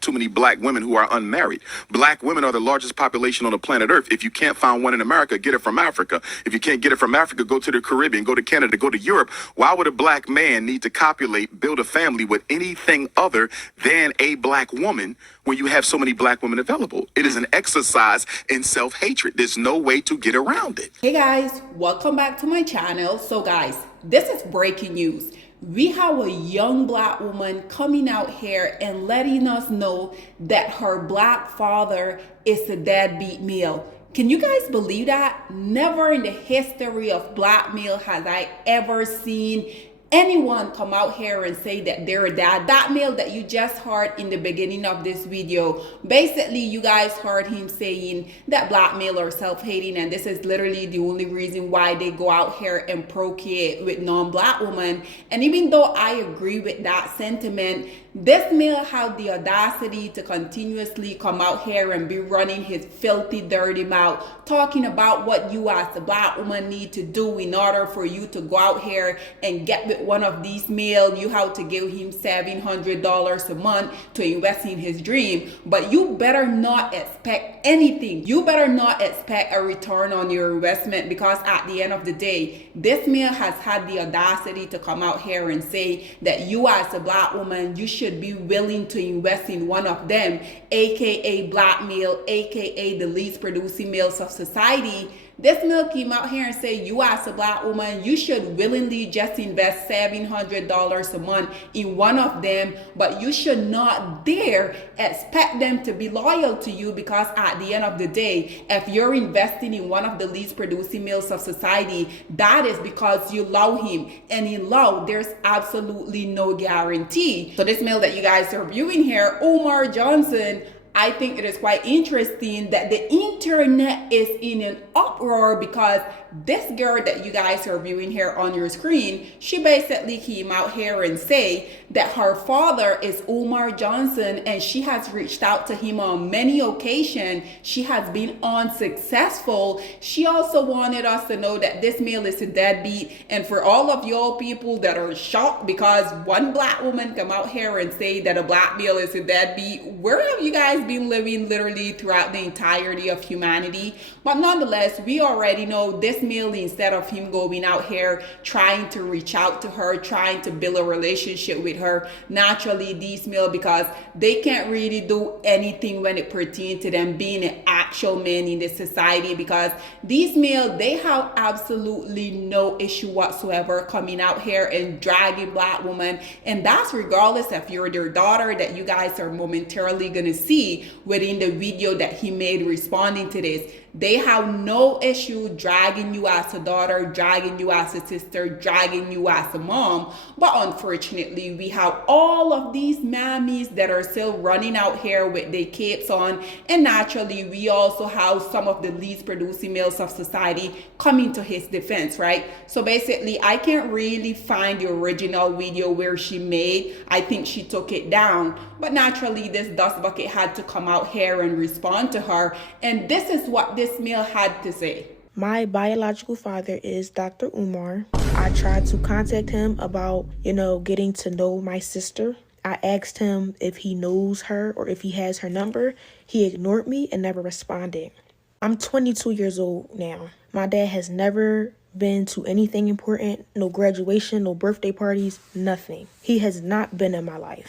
have too many black women who are unmarried. Black women are the largest population on the planet Earth. If you can't find one in America, get it from Africa. If you can't get it from Africa, go to the Caribbean, go to Canada, go to Europe. Why would a black man need to copulate, build a family with anything other than a black woman when you have so many black women available? It is an exercise in self-hatred. There's no way to get around it. Hey guys, welcome back to my channel. So guys, this is breaking news. We have a young black woman coming out here and letting us know that her black father is a deadbeat male. Can you guys believe that? Never in the history of black male has I ever seen anyone come out here and say that they're a dad. That male that you just heard in the beginning of this video, basically you guys heard him saying that black male are self-hating, and this is literally the only reason why they go out here and procreate with non-black women. And even though I agree with that sentiment, this male had the audacity to continuously come out here and be running his filthy, dirty mouth, talking about what you as a black woman need to do in order for you to go out here and get with one of these males. You have to give him $700 a month to invest in his dream. But you better not expect anything. You better not expect a return on your investment, because at the end of the day, this male has had the audacity to come out here and say that you as a black woman, you should be willing to invest in one of them, aka black male, aka the least producing males of society. This male came out here and said, you as a black woman, you should willingly just invest $700 a month in one of them, but you should not dare expect them to be loyal to you, because at the end of the day, if you're investing in one of the least producing males of society, that is because you love him. And in love, there's absolutely no guarantee. So this male that you guys are viewing here, Umar Johnson, I think it is quite interesting that the internet is in an uproar, because this girl that you guys are viewing here on your screen, she basically came out here and say that her father is Umar Johnson, and she has reached out to him on many occasions. She has been unsuccessful. She also wanted us to know that this male is a deadbeat. And for all of y'all people that are shocked because one black woman come out here and say that a black male is a deadbeat, where have you guys been living literally throughout the entirety of humanity? But nonetheless, we already know this male, instead of him going out here trying to reach out to her, trying to build a relationship with her, naturally these male, because they can't really do anything when it pertains to them being an actual man in this society, because these male, they have absolutely no issue whatsoever coming out here and dragging black women. And that's regardless if you're their daughter that you guys are momentarily gonna see within the video that he made responding to this. They have no issue dragging you as a daughter, dragging you as a sister, dragging you as a mom. But unfortunately, we have all of these mammies that are still running out here with their capes on. And naturally, we also have some of the least producing males of society coming to his defense, right? So basically, I can't really find the original video where she made. I think she took it down. But naturally, this dust bucket had to come out here and respond to her. And this is what this male had to say. My biological father is Dr. Umar. I tried to contact him about, getting to know my sister. I asked him if he knows her or if he has her number. He ignored me and never responded. I'm 22 years old now. My dad has never been to anything important, no graduation, no birthday parties, nothing. He has not been in my life.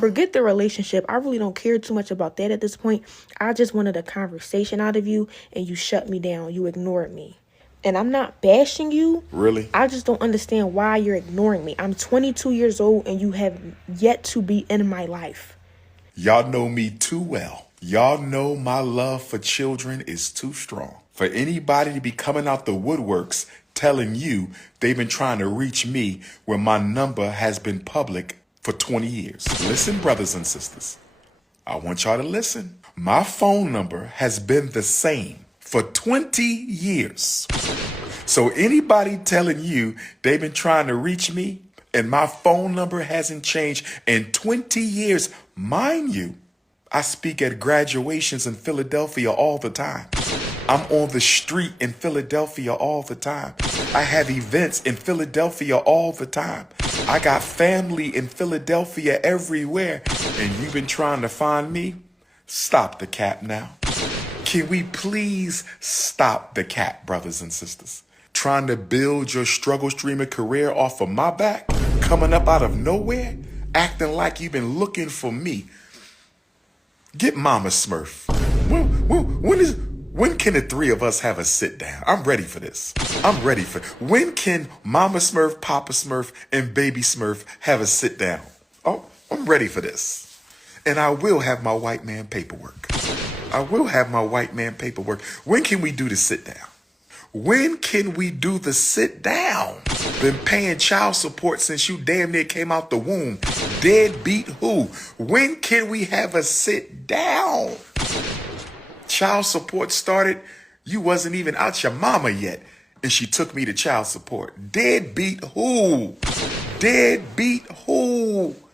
Forget the relationship. I really don't care too much about that at this point. I just wanted a conversation out of you, and you shut me down. You ignored me. And I'm not bashing you. Really? I just don't understand why you're ignoring me. I'm 22 years old, and you have yet to be in my life. Y'all know me too well. Y'all know my love for children is too strong for anybody to be coming out the woodworks telling you they've been trying to reach me when my number has been public for 20 years. Listen, brothers and sisters, I want y'all to listen. My phone number has been the same for 20 years. So anybody telling you they've been trying to reach me and my phone number hasn't changed in 20 years, mind you, I speak at graduations in Philadelphia all the time. I'm on the street in Philadelphia all the time. I have events in Philadelphia all the time. I got family in Philadelphia everywhere. And you've been trying to find me? Stop the cap now. Can we please stop the cap, brothers and sisters? Trying to build your struggle streamer career off of my back? Coming up out of nowhere? Acting like you've been looking for me? Get Mama Smurf. When can the three of us have a sit down? I'm ready for this. When can Mama Smurf, Papa Smurf, and Baby Smurf have a sit down? Oh, I'm ready for this. And I will have my white man paperwork. When can we do the sit down? When can we do the sit down? Been paying child support since you damn near came out the womb. Deadbeat who? When can we have a sit down? Child support started, you wasn't even out your mama yet, and she took me to child support. Deadbeat who?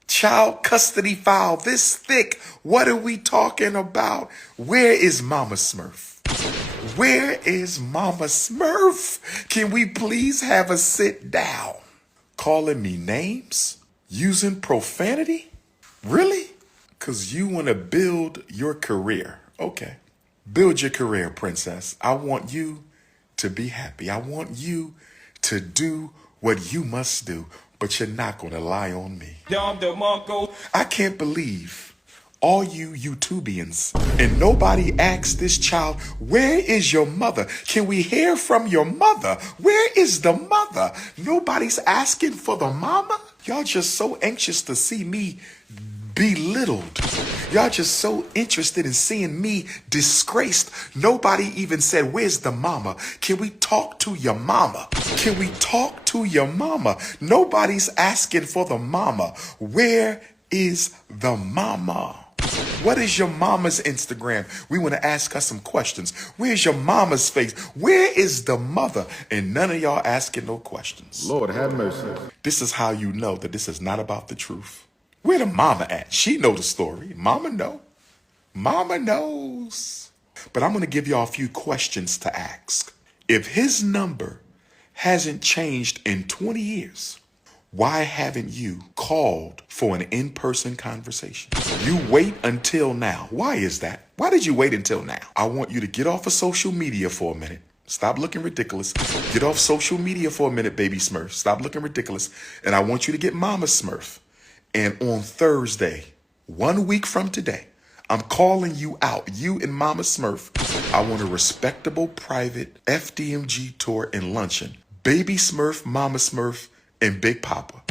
Child custody file this thick. What are we talking about? Where is Mama Smurf? Can we please have a sit down? Calling me names? Using profanity? Really? Because you want to build your career. Okay. Build your career, princess. I want you to be happy. I want you to do what you must do, but you're not going to lie on me. I can't believe all you YouTubians and nobody asked this child, where is your mother? Can we hear from your mother? Where is the mother? Nobody's asking for the mama? Y'all just so anxious to see me belittled. Y'all just so interested in seeing me disgraced. Nobody even said, where's the mama? Can we talk to your mama? Nobody's asking for the mama. Where is the mama? What is your mama's Instagram? We want to ask her some questions. Where's your mama's face? Where is the mother? And none of y'all asking no questions. Lord have mercy. This is how you know that this is not about the truth. Where the mama at? She know the story. Mama know. Mama knows. But I'm going to give y'all a few questions to ask. If his number hasn't changed in 20 years, why haven't you called for an in-person conversation? You wait until now. Why is that? Why did you wait until now? I want you to get off of social media for a minute. Stop looking ridiculous. Get off social media for a minute, Baby Smurf. Stop looking ridiculous. And I want you to get Mama Smurf. And on Thursday, 1 week from today, I'm calling you out, you and Mama Smurf. I want a respectable private FDMG tour and luncheon. Baby Smurf, Mama Smurf, and Big Papa,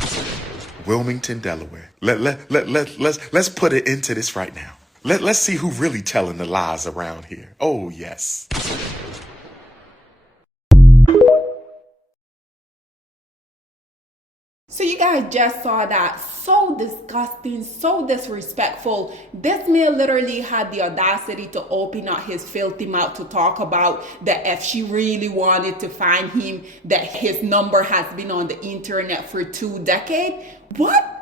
Wilmington, Delaware. Let's put it into this right now. Let's see who really telling the lies around here. Oh, yes. So you guys just saw that. So disgusting, so disrespectful. This man literally had the audacity to open up his filthy mouth to talk about that if she really wanted to find him, that his number has been on the internet for 2 decades. What?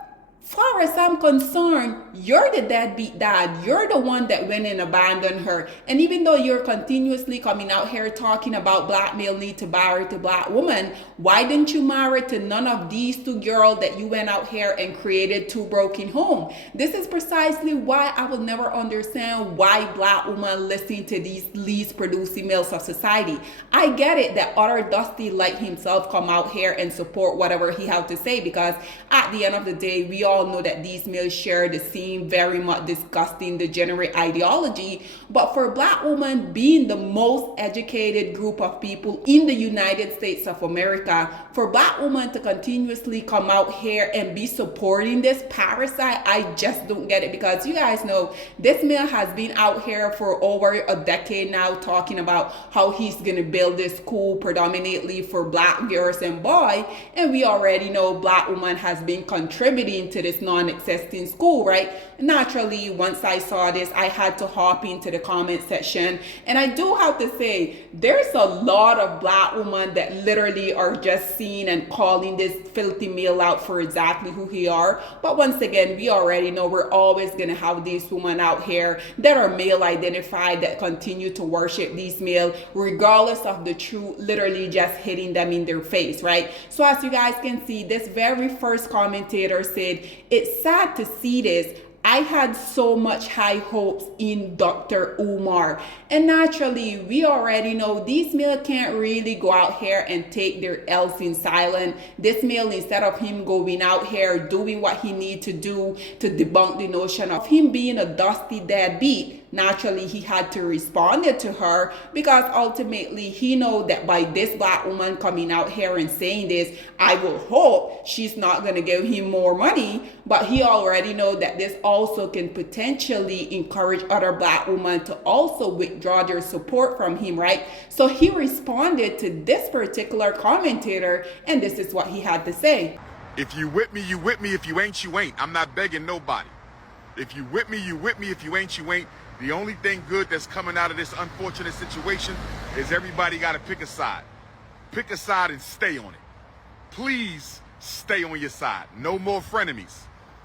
Far as I'm concerned, you're the deadbeat dad. You're the one that went and abandoned her. And even though you're continuously coming out here talking about black male need to marry to black woman, why didn't you marry to none of these 2 girls that you went out here and created 2 broken homes? This is precisely why I will never understand why black women listen to these least producing males of society. I get it that other dusty like himself come out here and support whatever he have to say, because at the end of the day, we all know that these males share the same very much disgusting, degenerate ideology. But for black women being the most educated group of people in the United States of America, for black women to continuously come out here and be supporting this parasite, I just don't get it. Because you guys know this man has been out here for over a decade now talking about how he's gonna build this school predominantly for black girls and boys, and we already know black woman has been contributing to this non-existent school, right? Naturally, once I saw this, I had to hop into the comment section. And I do have to say, there's a lot of black women that literally are just seeing and calling this filthy male out for exactly who he are. But once again, we already know we're always going to have these women out here that are male identified that continue to worship these male regardless of the truth literally just hitting them in their face, right? So as you guys can see, this very first commentator said, it's sad to see this. I had so much high hopes in Dr. Umar. And naturally, we already know these male can't really go out here and take their L's in silence. This male, instead of him going out here doing what he needs to do to debunk the notion of him being a dusty deadbeat, naturally he had to respond to her, because ultimately he know that by this black woman coming out here and saying this, I will hope she's not going to give him more money. But he already know that this also can potentially encourage other black women to also withdraw their support from him, right? So he responded to this particular commentator, and this is what he had to say. If you with me, you with me. If you ain't, you ain't. I'm not begging nobody. If you with me, you with me. If you ain't, you ain't. The only thing good that's coming out of this unfortunate situation is everybody got to pick a side. Pick a side and stay on it. Please stay on your side. No more frenemies.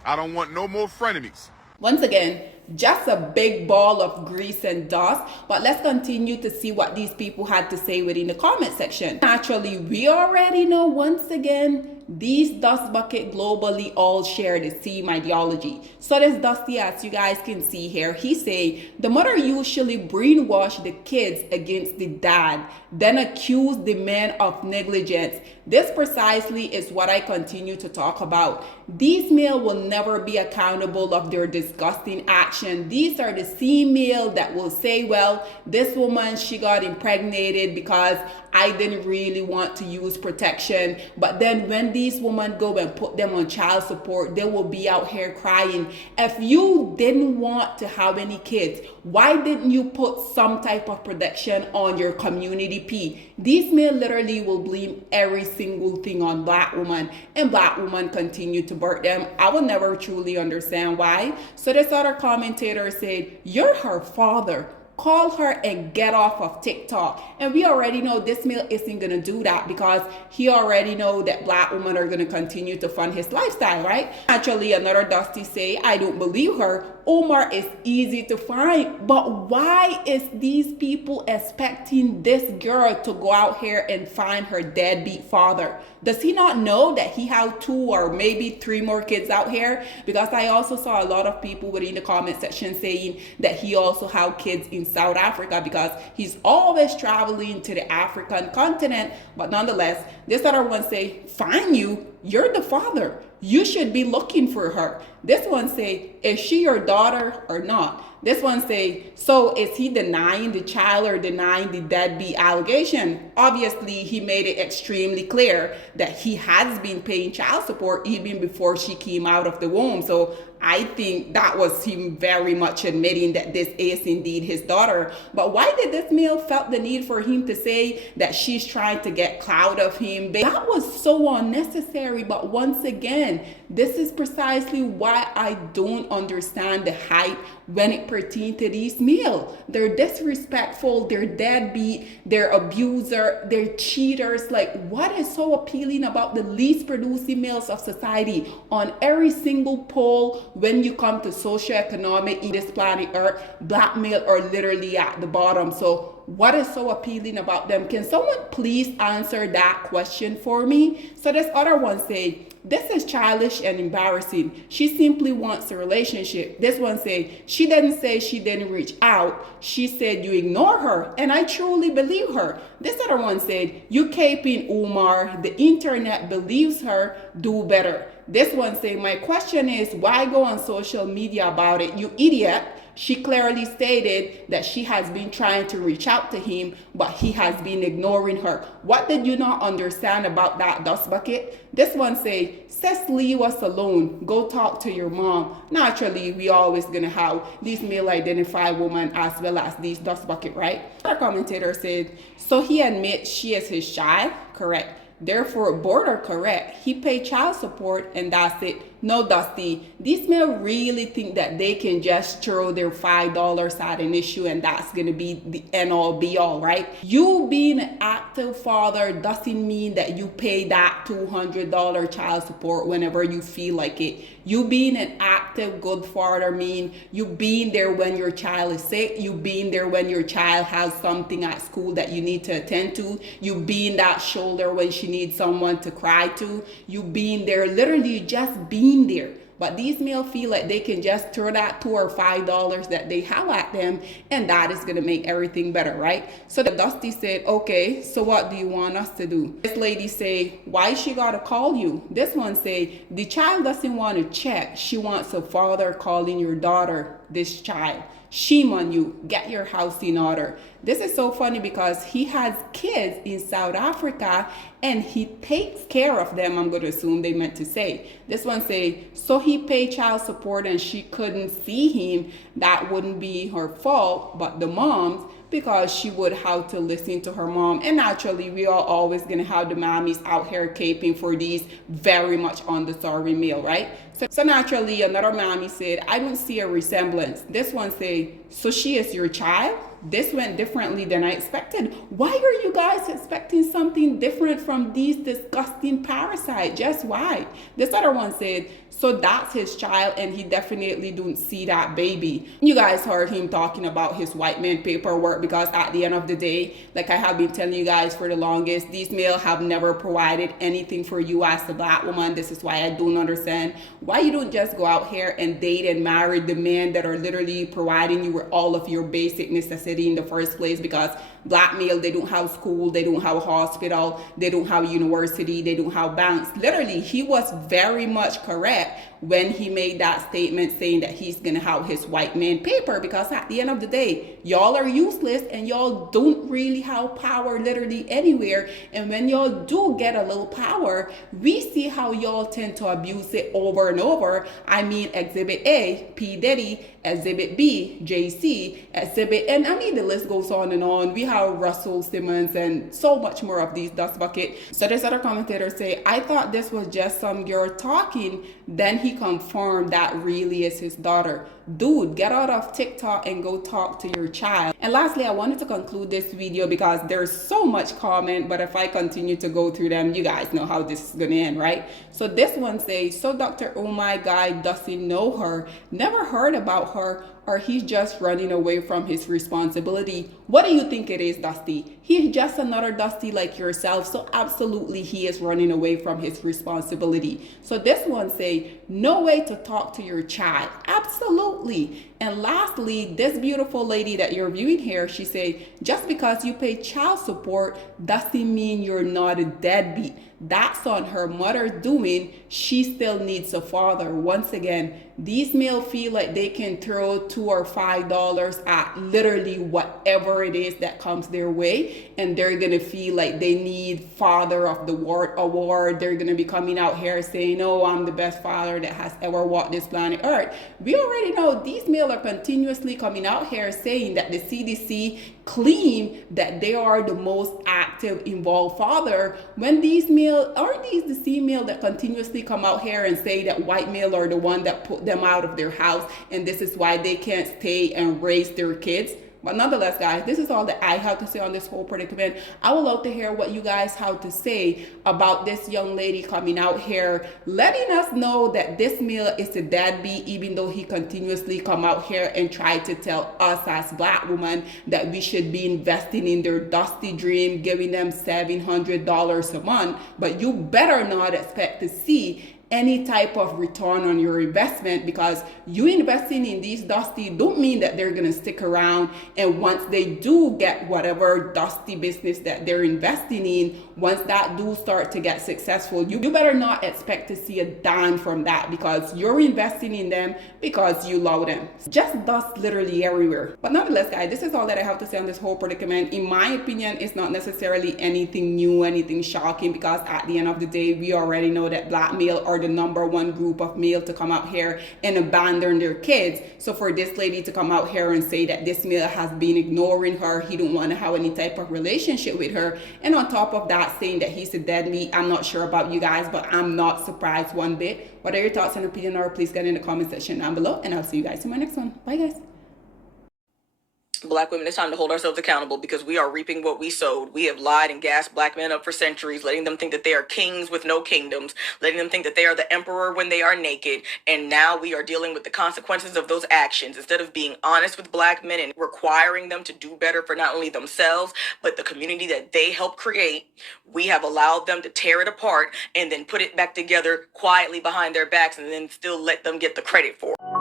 I don't want no more frenemies. Once again, just a big ball of grease and dust. But let's continue to see what these people had to say within the comment section. Naturally, we already know once again, these dust bucket globally all share the same ideology. So this Dusty, as you guys can see here, he say the mother usually brainwash the kids against the dad, then accuse the man of negligence. This precisely is what I continue to talk about. These male will never be accountable of their disgusting action. These are the same male that will say, well, this woman, she got impregnated because I didn't really want to use protection. But then when these women go and put them on child support, they will be out here crying. If you didn't want to have any kids, why didn't you put some type of protection on your community P? These men literally will blame every single thing on black women, and black women continue to birth them. I will never truly understand why. So this other commentator said, you're her father. Call her and get off of TikTok. And we already know this male isn't going to do that, because he already know that black women are going to continue to fund his lifestyle, right? Actually, another Dusty say, I don't believe her. Umar is easy to find. But why is these people expecting this girl to go out here and find her deadbeat father? Does he not know that he has 2 or maybe 3 more kids out here? Because I also saw a lot of people within the comment section saying that he also has kids in South Africa, because he's always traveling to the African continent. But nonetheless, this other one say, fine you, you're the father. You should be looking for her. This one say, is she your daughter or not? This one say, so is he denying the child or denying the deadbeat allegation? Obviously, he made it extremely clear that he has been paying child support even before she came out of the womb. So I think that was him very much admitting that this is indeed his daughter. But why did this male felt the need for him to say that she's trying to get clout of him? That was so unnecessary. But once again, this is precisely why I don't understand the hype when it pertains to these males. They're disrespectful, they're deadbeat, they're abuser, they're cheaters. Like, what is so appealing about the least producing males of society? On every single poll, when you come to socioeconomic in this planet Earth, black males are literally at the bottom. So what is so appealing about them? Can someone please answer that question for me? So this other one say, this is childish and embarrassing. She simply wants a relationship. This one say, she didn't say she didn't reach out. She said you ignore her. And I truly believe her. This other one said, you caping Umar. The internet believes her. Do better. This one say, my question is, why go on social media about it, you idiot? She clearly stated that she has been trying to reach out to him, but he has been ignoring her. What did you not understand about that dust bucket? This one say, sis, leave us alone. Go talk to your mom. Naturally, we always gonna have these male identified women as well as these dust bucket, right? Our commentator said, so he admits she is his child? Correct. Therefore, both are correct. He paid child support and that's it. No, Dusty, these men really think that they can just throw their $5 at an issue and that's going to be the end all be all, right? You being an active father doesn't mean that you pay that $200 child support whenever you feel like it. You being an active good father mean you being there when your child is sick, you being there when your child has something at school that you need to attend to, you being that shoulder when she needs someone to cry to, you being there, literally just being there. But these males feel like they can just throw that $2 or $5 that they have at them and that is gonna make everything better, right? So the Dusty said, okay, so what do you want us to do? This lady say, why she gotta call you? This one say, the child doesn't want to check. She wants a father calling your daughter, this child. Shame on you. Get your house in order. This is so funny because he has kids in South Africa and he takes care of them. I'm going to assume they meant to say. This one say, so he paid child support and she couldn't see him. That wouldn't be her fault, but the mom's, because she would have to listen to her mom. And naturally, we are always going to have the mommies out here caping for these very much on the sorry male, right? So naturally, another mommy said, I don't see a resemblance. This one say, so she is your child? This went differently than I expected. Why are you guys expecting something different from these disgusting parasites? Just why? This other one said, so that's his child and he definitely don't see that baby. You guys heard him talking about his white man paperwork because at the end of the day, like I have been telling you guys for the longest, these males have never provided anything for you as a black woman. This is why I don't understand why you don't just go out here and date and marry the men that are literally providing you with all of your basic necessity in the first place, because black male, they don't have school, they don't have a hospital, they don't have university, they don't have banks. Literally, he was very much correct when he made that statement saying that he's gonna have his white man paper, because at the end of the day, y'all are useless and y'all don't really have power literally anywhere. And when y'all do get a little power, we see how y'all tend to abuse it over and over. I mean, Exhibit A, P. Diddy, Exhibit B, JC, Exhibit, and I mean the list goes on and on. We have Russell Simmons and so much more of these dust bucket. So this other commentator say, I thought this was just some girl talking. Then he confirmed that really is his daughter. Dude, get out of TikTok and go talk to your child. And lastly, I wanted to conclude this video because there's so much comment, but if I continue to go through them, you guys know how this is gonna end, right? So this one says, so Dr. Oh my guy doesn't know her, never heard about her, or he's just running away from his responsibility. What do you think it is, Dusty? He's just another Dusty like yourself, so absolutely he is running away from his responsibility. So this one say, no way to talk to your child. Absolutely. And lastly, this beautiful lady that you're viewing here, she say, just because you pay child support doesn't mean you're not a deadbeat. That's on her mother's doing. She still needs a father. Once again, these males feel like they can throw $2 or $5 at literally whatever it is that comes their way, and they're gonna feel like they need Father of the World award. They're gonna be coming out here saying, oh, I'm the best father that has ever walked this planet Earth. We already know these males are continuously coming out here saying that the CDC claim that they are the most active involved father, when these male are these the female that continuously come out here and say that white male are the one that put them out of their house and this is why they can't stay and raise their kids. But nonetheless, guys, this is all that I have to say on this whole predicament. I would love to hear what you guys have to say about this young lady coming out here, letting us know that this male is a deadbeat, even though he continuously come out here and try to tell us as black women that we should be investing in their dusty dream, giving them $700 a month. But you better not expect to see any type of return on your investment, because you investing in these dusty don't mean that they're gonna stick around, and once they do get whatever dusty business that they're investing in, once that do start to get successful, you better not expect to see a dime from that, because you're investing in them because you love them. Just dust literally everywhere. But nonetheless, guys, this is all that I have to say on this whole predicament. In my opinion, it's not necessarily anything new, anything shocking, because at the end of the day, we already know that black male are the number one group of male to come out here and abandon their kids. So for this lady to come out here and say that this male has been ignoring her, he don't want to have any type of relationship with her, and on top of that saying that he's a dead meat, I'm not sure about you guys, but I'm not surprised one bit. What are your thoughts and opinion, or please get in the comment section down below, and I'll see you guys in my next one. Bye guys. Black women, it's time to hold ourselves accountable because we are reaping what we sowed. We have lied and gassed black men up for centuries, letting them think that they are kings with no kingdoms, letting them think that they are the emperor when they are naked. And now we are dealing with the consequences of those actions. Instead of being honest with black men and requiring them to do better for not only themselves, but the community that they help create, we have allowed them to tear it apart and then put it back together quietly behind their backs and then still let them get the credit for it.